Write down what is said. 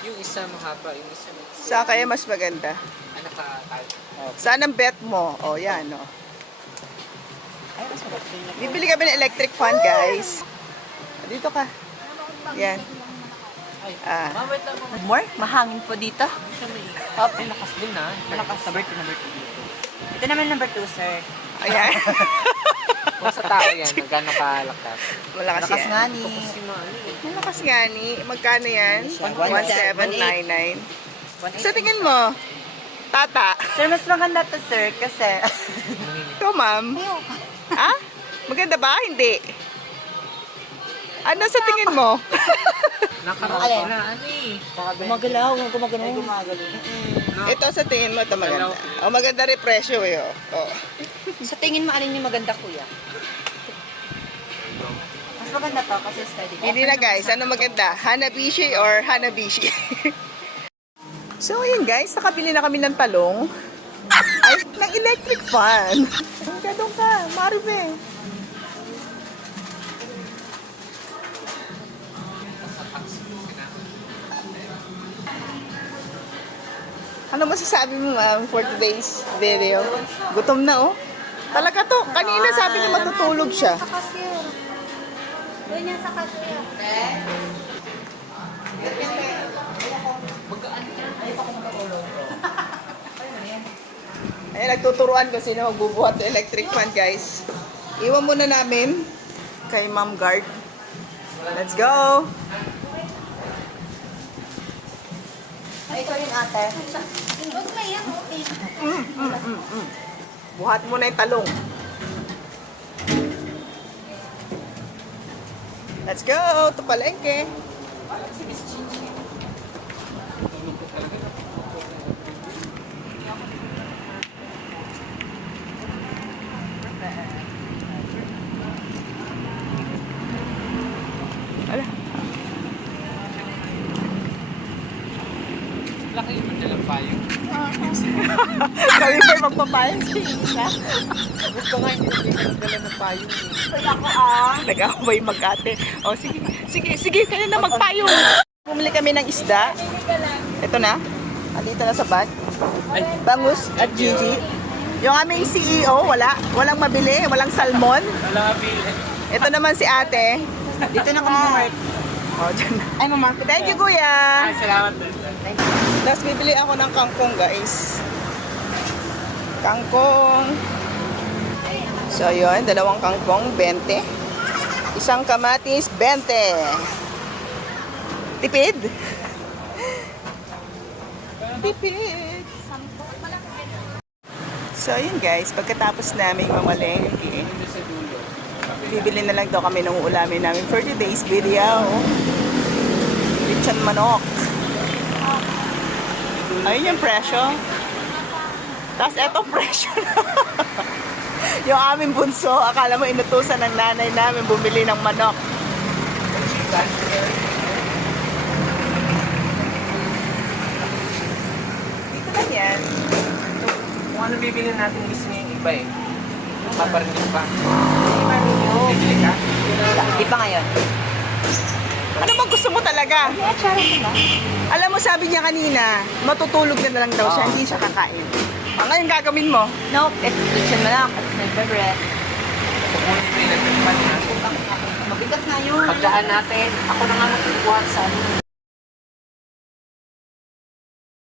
Yung isa mahaba, yung isa Saan kaya mas maganda? ano ka, Saan ang bet mo? O, yan, o. Ay, mas maganda. Bibili kami ng electric fan, guys. Dito ka. Yan. Ah. Wait lang mo. More? Mahangin po dito. Hindi siya may... Up, lakas din na. Malakas. Number 2 dito. Ito naman number 2, sir. Ayan. Kung sa tao yan, gano'n kalakas. Malakas Malakas yan. nga ni. Kasi ano eh. Malakas nga ni. Magkano yan? 1799. Sa tingin mo, tata. Sir, mas maganda to, sir, kasi... Ito, ma'am. Ha? Maganda ba? Hindi. Ano sa tingin mo? Nakaroon Alin? na, ano eh. Gumagalaw, gumagalaw. Ito sa tingin mo, ito maganda. O, maganda rin presyo eh. O. Sa tingin mo, alin yung maganda, kuya? Mas maganda to kasi steady. Hindi na guys, ano maganda? Hanabishi or Hanabishi? So ayun guys, nakabili na kami ng talong. Ay, ng electric fan. Ganun ka, Marve. Ano masasabi mo ma'am for today's video? Gutom na oh. Talaga to, kanina sabi niya matutulog siya. Sa cashier. Doon yan sa cashier. Ay, nagtuturuan ko sino magbubuhat ng electric fan, guys. Iwan muna namin kay Ma'am Guard. Let's go! Ay, ito rin ate. Huwag na yan, okay. Buhat mo na yung talong. Let's go! To palengke. Ala. Laki yung madalang payo. Kami pa magpapayag sa isa. Ba't ka nga hindi nagdala ng payo eh. Nag-away mag-ate. O, sige, sige, sige, kayo na magpayo. Bumili kami ng isda. Ito na. Andito na sa bag. Ay, Bangus at Gigi. Yung aming CEO, wala. Walang mabili. Walang salmon. wala nga bilhin. Ito naman si ate. Dito na kami mark. O, dyan na. Ay, mama. Thank you, kuya. Ay, salamat din. Tapos bibili ako ng kangkong, guys. Kangkong. So, yun. Dalawang kangkong, 20. Isang kamatis, 20. Tipid? Tipid. So, yun guys. Pagkatapos namin mamalengke, bibili na lang daw kami ng ulamin namin for today's video. Lechon manok. Ayun yung presyo. Tapos etong presyo na. Yung aming bunso, akala mo inutusan ng nanay namin bumili ng manok. Dito lang yan. Kung ano bibili natin mismo yung iba eh. Paparinig pa. Bibili ka? Di pa ngayon. Ano bang gusto mo talaga? Ay, charity na. Alam mo, sabi niya kanina, matutulog na lang daw siya, hindi siya kakain. Ngayon gagawin mo? Nope, it's kitchen manok. It's my favorite. Pupunit ko yung nagpagpan na. Mabigat na yun. Pagdaan natin, ako na nga nagbubuhat sa ano.